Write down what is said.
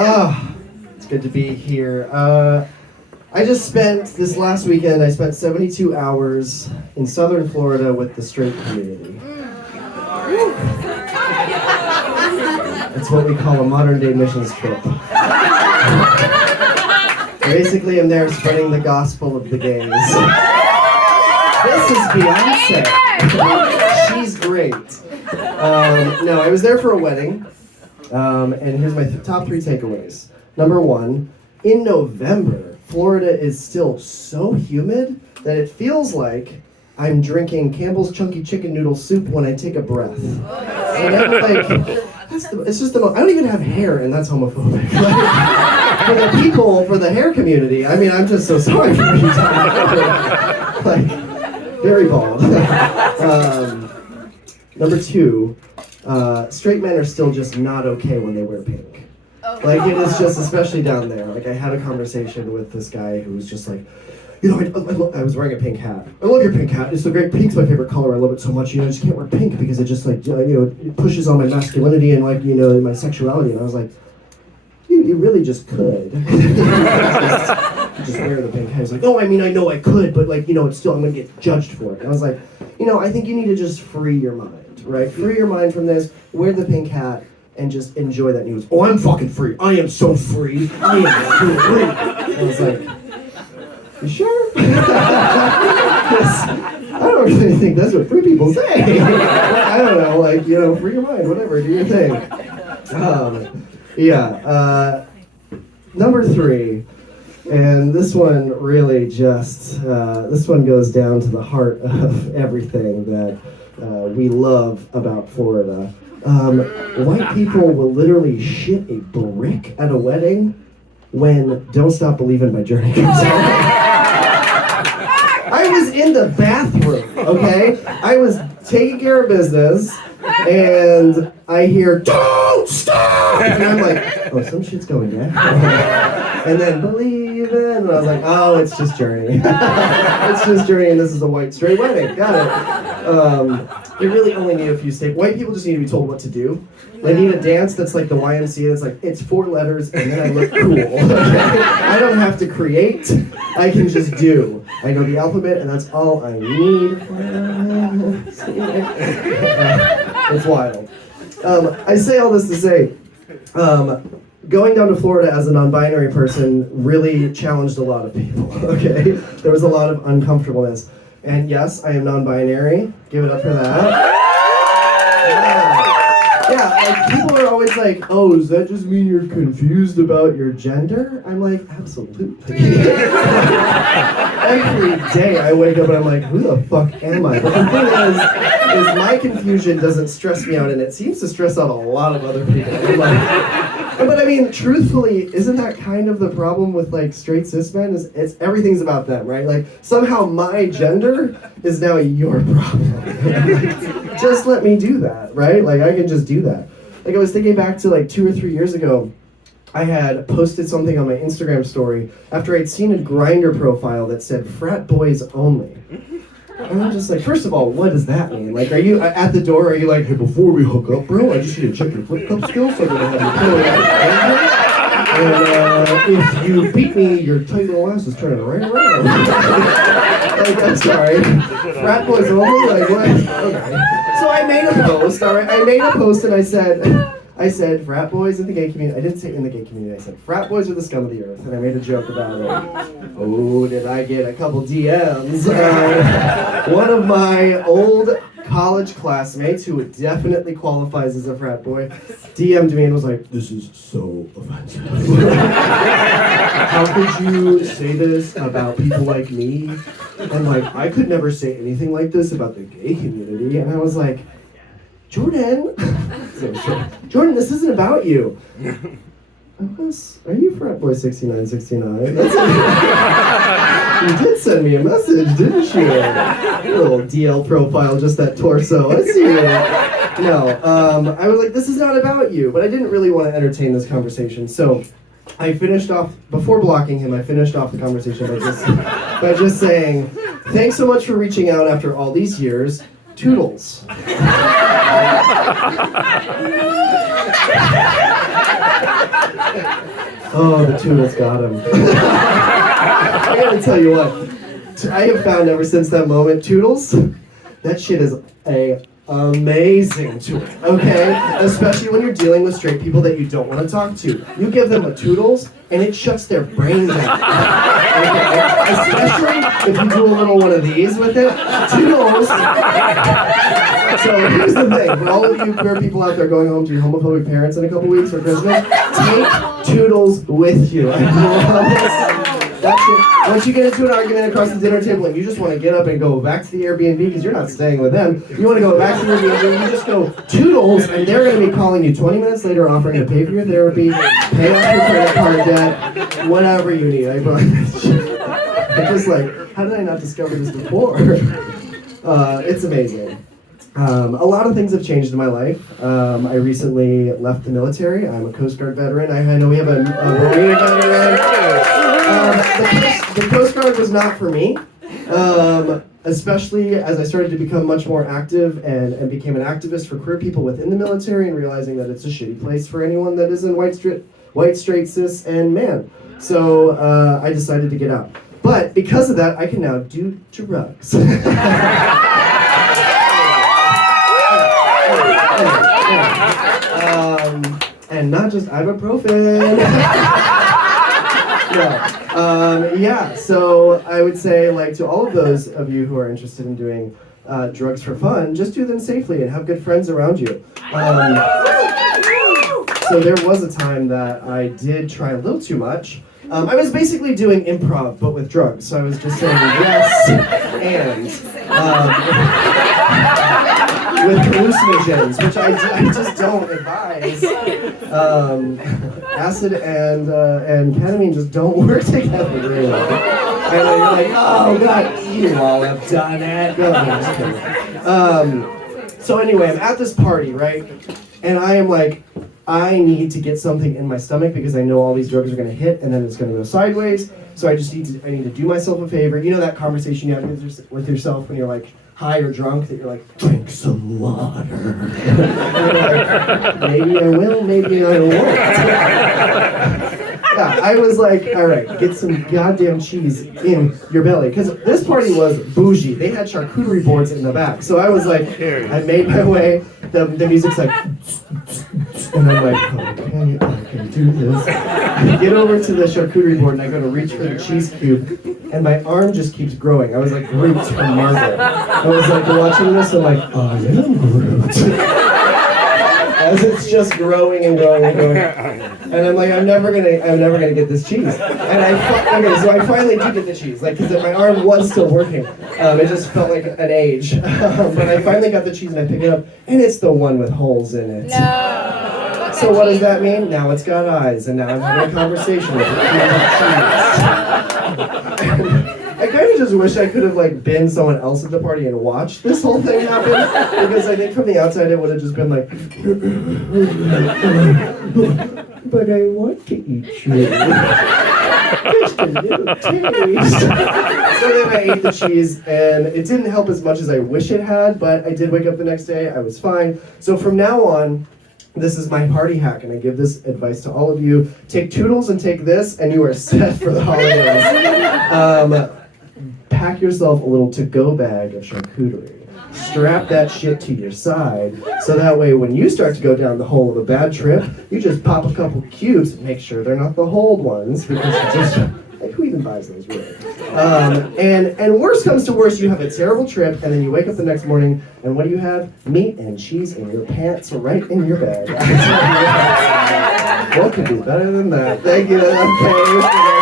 Oh, it's good to be here. I just spent, this last weekend, I spent 72 hours in southern Florida with the straight community. It's what we call a modern-day missions trip. Basically, I'm there spreading the gospel of the gays. This is Beyonce. She's great. No, I was there for a wedding, and here's my top 3 takeaways. Number 1, in November, Florida is still so humid that it feels like I'm drinking Campbell's Chunky Chicken Noodle Soup when I take a breath. And I'm like, it's just I don't even have hair, and that's homophobic. Like, for the people, for the hair community, I mean, I'm just so sorry for you. Like, very bald. Number 2, straight men are still just not okay when they wear pink. Like, it is just, especially down there. Like, I had a conversation with this guy who was just like, you know, I was wearing a pink hat. I love your pink hat. It's so great. Pink's my favorite color. I love it so much. You know, I just can't wear pink because it just, like, you know, it pushes on my masculinity and, like, you know, my sexuality. And I was like, you really just could. just wear the pink hat. He's like, oh, I mean, I know I could, but, like, you know, it's still, I'm going to get judged for it. And I was like, you know, I think you need to just free your mind, right? Free your mind from this. Wear the pink hat. And just enjoy that news. Oh, I'm fucking free. I am so free. I am free. I was like, you sure? I don't really think that's what free people say. I don't know, like, you know, free your mind, whatever, do your thing. Number 3, and this one really just, this one goes down to the heart of everything that we love about Florida. White people will literally shit a brick at a wedding when Don't Stop Believin' by Journey comes out. I was in the bathroom, okay? I was taking care of business, and I hear, don't stop! And I'm like, oh, some shit's going down. And then Believin', and I was like, oh, it's just Journey. It's just Journey, and this is a white straight wedding. Got it. You really only need a few staples. White people just need to be told what to do. They need a dance that's like the YMCA. It's like, it's 4 letters and then I look cool. I don't have to create. I can just do. I know the alphabet and that's all I need. It's wild. I say all this to say, going down to Florida as a non-binary person really challenged a lot of people, okay? There was a lot of uncomfortableness. And yes, I am non-binary. Give it up for that. Yeah, like, people are always like, oh, does that just mean you're confused about your gender? I'm like, absolutely. Every day I wake up and I'm like, who the fuck am I? But the thing is my confusion doesn't stress me out, and it seems to stress out a lot of other people. I'm like, but I mean, truthfully, isn't that kind of the problem with, like, straight cis men? It's everything's about them, right? Like, somehow my gender is now your problem. Like, just let me do that, right? Like, I can just do that. Like, I was thinking back to, like, 2 or 3 years ago, I had posted something on my Instagram story after I'd seen a Grindr profile that said, frat boys only. And I'm just like, first of all, what does that mean? Like, are you at the door, are you like, hey, before we hook up, bro, I just need to check your flip cup skills so I'm gonna have your pillow. And if you beat me, your tight little ass is turning right around. Like, I'm sorry. Frat boys only? Like, what? Okay. So I made a post, all right? I made a post and I said, frat boys in the gay community. I didn't say in the gay community. I said, frat boys are the scum of the earth. And I made a joke about it. Oh, did I get a couple DMs. One of my old college classmates, who definitely qualifies as a frat boy, DM'd me and was like, this is so offensive. How could you say this about people like me? And, like, I could never say anything like this about the gay community. And I was like, Jordan, this isn't about you. Are you frat boy 6969? You did send me a message, didn't you? Your little DL profile, just that torso. I see you. No, I was like, this is not about you, but I didn't really want to entertain this conversation. So I finished off, before blocking him, I finished off the conversation by just saying, thanks so much for reaching out after all these years. Toodles. Oh, the Toodles got him. I gotta tell you what, I have found ever since that moment, Toodles, that shit is amazing tool, okay? Especially when you're dealing with straight people that you don't want to talk to. You give them a Toodles, and it shuts their brains out. Okay? Especially if you do a little one of these with it. Toodles. So here's the thing, for all of you queer people out there going home to your homophobic parents in a couple weeks for Christmas, take Toodles with you. I promise. That's it. Once you get into an argument across the dinner table and you just want to get up and go back to the Airbnb because you're not staying with them, you want to go back to the Airbnb, you just go Toodles, and they're going to be calling you 20 minutes later offering to pay for your therapy, pay off your credit card debt, whatever you need. I'm just like, how did I not discover this before? It's amazing. A lot of things have changed in my life. I recently left the military. I'm a Coast Guard veteran. I know we have a Marine veteran. The Coast Guard was not for me, especially as I started to become much more active and became an activist for queer people within the military and realizing that it's a shitty place for anyone that isn't white, straight, cis, and man. So I decided to get out. But because of that, I can now do drugs. And not just ibuprofen. Yeah, so I would say, like, to all of those of you who are interested in doing drugs for fun, just do them safely and have good friends around you. So there was a time that I did try a little too much. I was basically doing improv, but with drugs. So I was just saying yes and with hallucinogens, which I just don't advise. Acid and ketamine just don't work together, really. And then you're like, oh god, you all have done it. No, I'm just kidding. So anyway, I'm at this party, right? And I am like, I need to get something in my stomach because I know all these drugs are going to hit and then it's going to go sideways. So I need to do myself a favor. You know that conversation you have with yourself when you're like high or drunk that you're like, drink some water. And you're like, maybe I will, maybe I won't. Yeah, I was like, all right, get some goddamn cheese in your belly. Because this party was bougie. They had charcuterie boards in the back. So I was like, I made my way. The music's like, and I'm like, okay, I can do this. I get over to the charcuterie board and I go to reach for the cheese cube. And my arm just keeps growing. I was like Groot from Marvel. I was like watching this and like, I am Groot. As it's just growing and growing and growing. And I'm like, I'm never gonna get this cheese. And so I finally do get the cheese, like, because my arm was still working. It just felt like an age. But I finally got the cheese and I pick it up, and it's the one with holes in it. No. So what does that mean? Now it's got eyes, and now I'm having a conversation with it. I kind of just wish I could have like been someone else at the party and watched this whole thing happen, because I think from the outside it would have just been like, but I want to eat you. Just a little taste. So then I ate the cheese, and it didn't help as much as I wish it had, but I did wake up the next day, I was fine. So from now on, this is my party hack, and I give this advice to all of you. Take Toodles and take this, and you are set for the holidays. Pack yourself a little to-go bag of charcuterie. Strap that shit to your side, so that way when you start to go down the hole of a bad trip, you just pop a couple cubes, make sure they're not the hold ones, because you just, like, who even buys those, really? And worst comes to worst, you have a terrible trip, and then you wake up the next morning, and what do you have? Meat and cheese in your pants right in your bag. What could be better than that? Thank you. Okay.